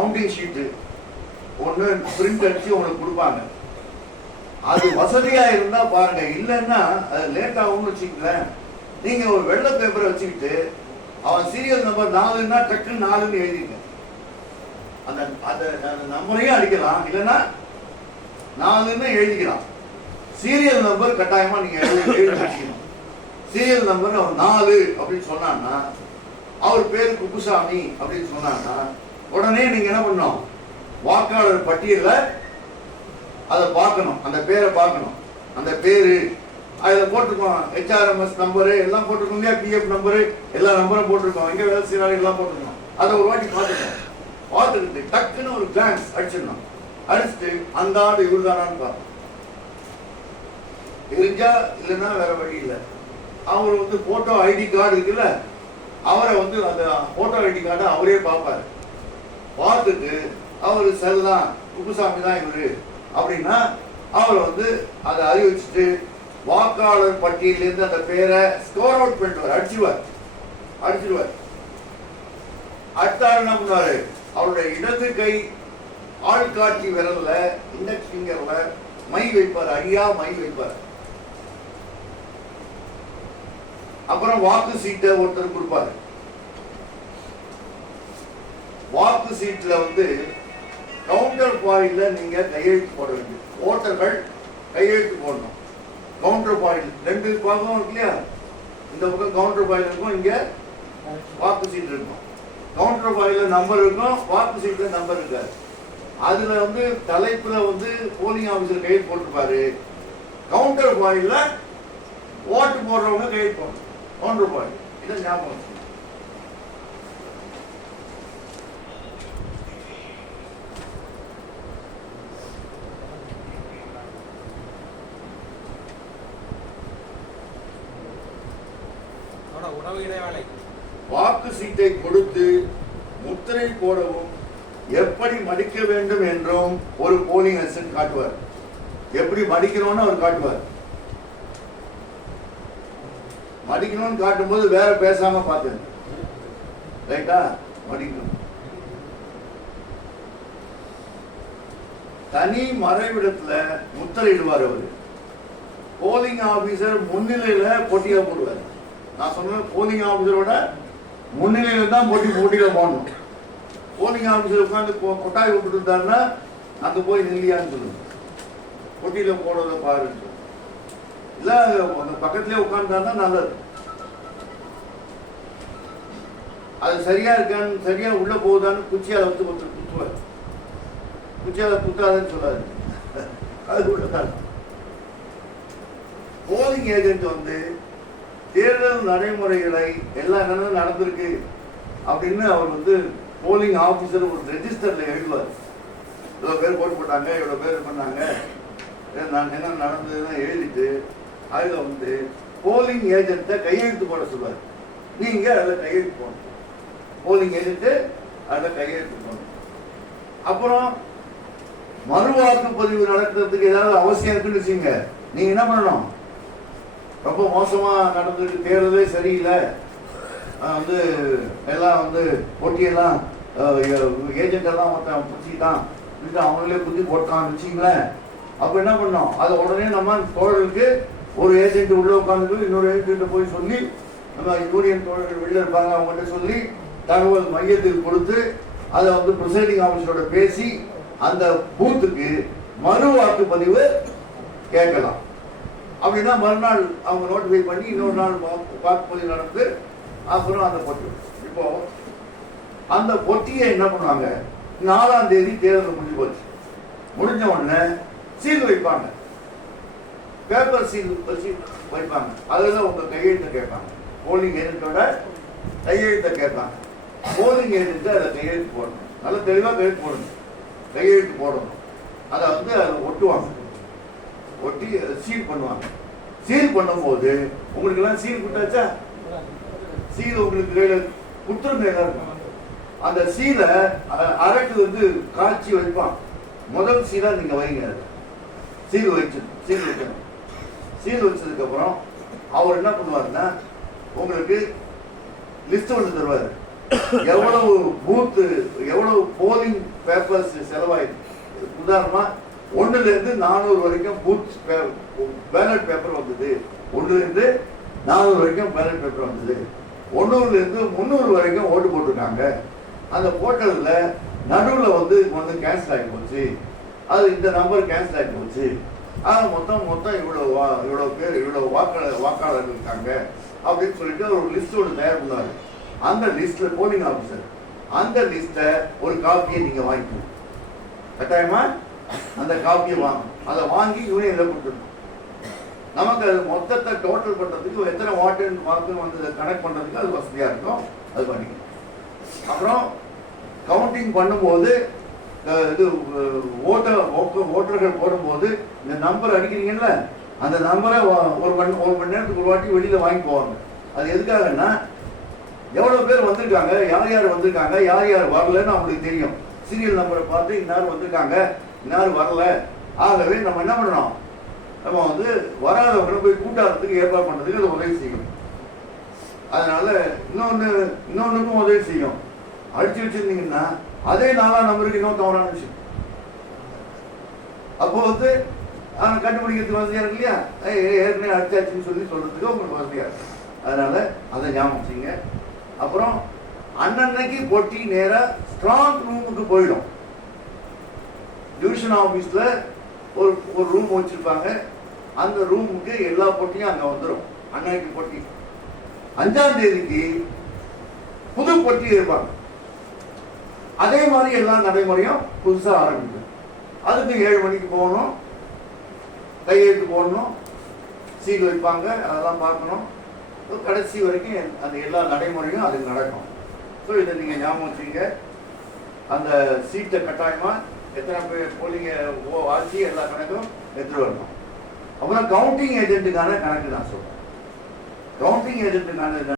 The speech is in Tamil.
கவுண்டிங் ஷீட்டு ஒன்று பிரிண்ட் அடிச்சு உங்களுக்கு கொடுப்பாங்க. அது வசதியா இருந்தா பாருங்க. இல்லைன்னா அது லேட் ஆகும்னு வச்சுக்கங்களேன். நீங்க ஒரு வெள்ளை பேப்பரை வச்சுக்கிட்டு அவன் சீரியல் நம்பர் நாலுன்னா டக்குன்னு நாலுன்னு எழுதிங்க அந்த அந்த நம்பரையும் அடிக்கலாம். இல்லைன்னா நாலுன்னு எழுதிக்கலாம். சீரியல் நம்பர் கட்டாயமா நீங்க எழுதி எழுதி சீரியல் நம்பர் அவன் நாலு அப்படின்னு சொன்னான்னா அவர் பேர் குப்புசாமி அப்படின்னு சொன்னான்னா உடனே நீங்க என்ன பண்ணணும்? வாக்காளர் பட்டியலில் அதை பார்க்கணும். அந்த பேரை பார்க்கணும். அந்த பேரு அதில் போட்டிருக்கோம். ஹெச்ஆர்எம்எஸ் நம்பரு எல்லாம் போட்டிருக்கோம் இல்லையா? பிஎஃப் நம்பரு எல்லா நம்பரும் போட்டிருக்கோம். எங்கே வேலை செய்யறாரு எல்லாம் போட்டிருக்கோம். அதை ஒரு வாட்டி பார்த்துக்கணும். பார்த்துக்கிட்டு டக்குன்னு ஒரு கிளான்ஸ் அடிச்சிடணும். அடிச்சுட்டு அந்த ஆடு இவர் தானான்னு பார்க்கணும். தெரிஞ்சா இல்லைன்னா வேற வழி இல்லை. அவர் வந்து போட்டோ ஐடி கார்டு இருக்குல்ல அவரை வந்து அந்த போட்டோ ஐடி கார்டை அவரே பார்ப்பாரு. பார்த்துட்டு அவர் சரிதான் குப்புசாமி தான் இவரு. அப்படின்னா அவர் வந்து அதை அறிவிச்சுட்டு வாக்காளர் பட்டியலிருந்து அந்த பேரை ஸ்கோர் அவுட் பண்ணிடுவார் அடிச்சுவார் அடிச்சிடுவார் அடுத்த என்ன பண்ணுவாரு? அவருடைய இடது கை ஆள்காட்சி விரல்ல இண்டெக்ஸ் ஃபிங்கர்ல மை வைப்பார். அடியா மை வைப்பார். அப்புறம் வாக்கு சீட்டை ஒருத்தர் கொடுப்பாரு. வாக்கு சீட்டில் வந்து கவுண்டர் பாயிண்ட்ல நீங்கள் கையெழுத்து போட வேண்டியது. ஓட்டர்கள் கையெழுத்து போடணும். கவுண்டர் பாயிண்ட் ரெண்டு பாகம் இருக்கு இல்லையா இந்த பக்கம் கவுண்டர் பாயில் இருக்கும் இங்கே வாக்கு சீட் இருக்கும். கவுண்டர் பாயில் நம்பர் இருக்கும் வாக்கு சீட்டில் நம்பர் இருக்காது. அதில் வந்து தலைப்பில் வந்து போலிங் ஆஃபீஸர் கையெழுத்து போட்டிருப்பாரு. கவுண்டர் பாயில் ஓட்டு போடுறவங்க கையெழுத்து போடணும். கவுண்டர் பாயில். இதை ஞாபகம் வாக்கு சீட்டை கொடுத்து முத்திரை போடவும் எப்படி மடிக்க வேண்டும் என்றும் ஒரு போலிங் அசிஸ்டன்ட் காட்டுவார். எப்படி மடிக்கணும்னு அவர் காட்டுவார். மடிக்கணும்னு காட்டும்போது வேற பேசாம பார்த்தேன் ரைட்டா? மடிக்கணும். தனி மறைவிடத்துல முத்திரையிடுவார் அவர். போலிங் ஆபீசர் முன்னிலையில போட்டியா போடுவார். நான் சொன்ன போலிங் ஆஃபீஸரோட முன்னிலையில தான் போட்டி போட்டியில போடணும். போலிங் ஆஃபீஸர் உட்காந்து கொட்டாய் விட்டுட்டு இருந்தாருன்னா அங்க போய் நில்லியான்னு சொல்லுங்க. போட்டியில போடுறத பாருங்க இல்ல அந்த பக்கத்திலே உட்கார்ந்தாருன்னா நல்லது. அது சரியா இருக்கான்னு சரியா உள்ள போகுதான்னு குச்சியால வந்து ஒருத்தர் குத்துவார். குச்சியால குத்தாதுன்னு சொல்லாது அது உள்ளதான். போலிங் ஏஜென்ட் வந்து தேர்தல் நடைமுறைகளை எல்லா என்னென்ன நடந்திருக்கு அப்படின்னு அவர் வந்து போலிங் ஆஃபீஸர் ஒரு ரெஜிஸ்டர்ல எழுதுவார். இவ்வளோ பேர் போட்டு போட்டாங்க இவ்வளோ பேர் பண்ணாங்க. நான் என்ன நடந்ததுன்னு எழுதிட்டு அதில் வந்து போலிங் ஏஜென்ட்டை கையெழுத்து போட சொல்லுவார். நீங்கள் அதில் கையெழுத்து போடணும். போலிங் ஏஜென்ட்டு அதில் கையெழுத்து போடணும். அப்புறம் மறு வாக்குப்பதிவு நடக்கிறதுக்கு ஏதாவது அவசியம் இருக்குன்னு வச்சுங்க நீங்கள் என்ன பண்ணணும்? ரொம்ப மோசமாக நடந்துட்டு தேர்தலே சரியில்லை. வந்து எல்லாம் வந்து போட்டியெல்லாம் ஏஜென்ட் எல்லாம் ஒருத்தன் பிடிச்சிக்கிட்டான். அவங்களே புத்தி போட்டான் வச்சிங்களேன் அப்போ என்ன பண்ணோம்? அதை உடனே நம்ம தோழர்களுக்கு ஒரு ஏஜென்ட் உள்ளே உட்காந்துட்டு இன்னொரு ஏஜென்ட்டை போய் சொல்லி நம்ம யூனியன் தோழர்கள் வெளியில் இருப்பாங்க அவங்ககிட்ட சொல்லி தகவல் மையத்துக்கு கொடுத்து அதை வந்து ப்ரிசைடிங் ஆஃபீஸரோட பேசி அந்த பூத்துக்கு மறு வாக்குப்பதிவு கேட்கலாம். அப்படின்னா மறுநாள் அவங்க நோட்டிஃபை பண்ணி இன்னொரு நாள் வா- வாக்குப்பதிவு நடந்து அப்புறம் அந்த பொட்டி இப்போ அந்த பொட்டியை என்ன பண்ணுவாங்க? நாலாம் தேதி தேர்தல் முடிஞ்சு போச்சு. முடிஞ்ச உடனே சீல் வைப்பாங்க. பேப்பர் சீல் வச்சு வைப்பாங்க. அதில் உங்க கையெழுத்தை கேட்பாங்க. போலிங் ஏஜென்ட்டோட கையெழுத்தை கேட்பாங்க. போலிங் ஏஜென்ட்டு அதில் கையெழுத்து போடணும். நல்ல தெளிவாக கையெழுத்து போடணும். கையெழுத்து போடணும். அதை வந்து அதை ஒட்டுவாங்க. ஒட்டி சீல் பண்ணுவாங்க. சீல் பண்ணும்போது உங்களுக்கு எல்லாம் சீல் கொடுத்தாச்சா? சீல் உங்களுக்கு கையில கொடுத்துருங்க எல்லாருக்கும். அந்த சீலை அ- அரட்டு வந்து காய்ச்சி வைப்பான். முதல் சீலா நீங்க வைங்க சீல் வச்சு சீல் வைக்கணும். சீல் வச்சதுக்கு அப்புறம் அவர் என்ன பண்ணுவாருன்னா உங்களுக்கு லிஸ்ட் ஒன்று தருவாரு. எவ்வளவு பூத்து எவ்வளவு போலிங் பேப்பர்ஸ் செலவாயிருக்கு. உதாரணமா ஒன்றுலேருந்து இருந்து நானூறு வரைக்கும் பூத் பேலட் பேப்பர் வந்தது. ஒன்றுலேருந்து இருந்து நானூறு வரைக்கும் பேலட் பேப்பர் வந்தது. ஒண்ணூறுல இருந்து முந்நூறு வரைக்கும் ஓட்டு போட்டிருக்காங்க. அந்த போட்டதுல நடுவில் வந்து வந்து கேன்சல் ஆகி போச்சு. அது இந்த நம்பர் கேன்சல் ஆகி போச்சு. ஆனால் மொத்தம் மொத்தம் இவ்வளோ வா இவ்வளோ பேர் இவ்வளோ வாக்காளர் வாக்காளர்கள் இருக்காங்க அப்படின்னு சொல்லிட்டு ஒரு லிஸ்ட் ஒன்று தயார் பண்ணார். அந்த லிஸ்ட்ல போலிங் ஆஃபீஸர் அந்த லிஸ்ட்டை ஒரு காப்பியை நீங்கள் வாங்கிக்கணும். கட்டாயமா? அந்த காப்பியை வாங்கணும் அதை வாங்கி யூனியன்ல கொடுத்துடணும் நமக்கு அது மொத்தத்தை டோட்டல் பண்றதுக்கு எத்தனை வாட்டு வாக்கு வந்து கனெக்ட் பண்றதுக்கு அது வசதியா இருக்கும் அது பண்ணிக்கணும். அப்புறம் கவுண்டிங் பண்ணும்போது இது ஓட்டர் ஓட்டர்கள் போடும்போது இந்த நம்பர் அடிக்கிறீங்கல்ல அந்த நம்பரை ஒரு மணி ஒரு மணி நேரத்துக்கு ஒரு வாட்டி வெளியில வாங்கி போவாங்க. அது எதுக்காகன்னா எவ்வளவு பேர் வந்திருக்காங்க யார் யார் வந்திருக்காங்க யார் யார் வரலன்னு அவங்களுக்கு தெரியும். சீரியல் நம்பரை பார்த்து இன்னார் வந்திருக்காங்க இன்னார் வரல. ஆகவே நம்ம என்ன பண்ணணும்? நம்ம வந்து வராதவங்களை போய் கூட்டாடுறதுக்கு ஏற்பாடு பண்ணுறதுக்கு அது உதவி செய்யும் அதனால இன்னொன்னு இன்னொன்னுக்கும் உதவி செய்யும் அடிச்சு வச்சிருந்தீங்கன்னா அதே நாலாம் நம்பருக்கு இன்னும் தவறான விஷயம். அப்போ வந்து அவன் கண்டுபிடிக்கிறதுக்கு வசதியாக இருக்கு இல்லையா? ஏற்கனவே அடிச்சாச்சுன்னு சொல்லி சொல்றதுக்கு உங்களுக்கு வசதியாக இருக்கும் அதனால அதை ஞாபகம் செய்யுங்க அப்புறம் அன்னன்னைக்கு பொட்டி நேரா ஸ்ட்ராங் ரூமுக்கு போயிடும். டிவிஷன் ஆஃபீஸில் ஒரு ஒரு ரூம் வச்சுருப்பாங்க. அந்த ரூமுக்கு எல்லா போட்டியும் அங்கே வந்துடும் அன்னைக்கு போட்டி. அஞ்சாம் தேதிக்கு புது போட்டி இருப்பாங்க. அதே மாதிரி எல்லா நடைமுறையும் புதுசாக ஆரம்பிக்கும். அதுக்கு ஏழு மணிக்கு போகணும். கையெழுத்து போடணும். சீல் வைப்பாங்க. அதெல்லாம் பார்க்கணும். கடைசி வரைக்கும் அந்த எல்லா நடைமுறையும் அது நடக்கும். ஸோ இதை நீங்கள் ஞாபகம் வச்சுங்க அந்த சீட்டை கட்டாயமாக எத்தனை பேர் போலிங்க ஓ எல்லா கணக்கும் எடுத்துட்டு வரணும். அப்புறம் கவுண்டிங் ஏஜென்ட்டுக்கான கணக்கு நான் சொல்றேன். கவுண்டிங் ஏஜென்ட்டுக்கான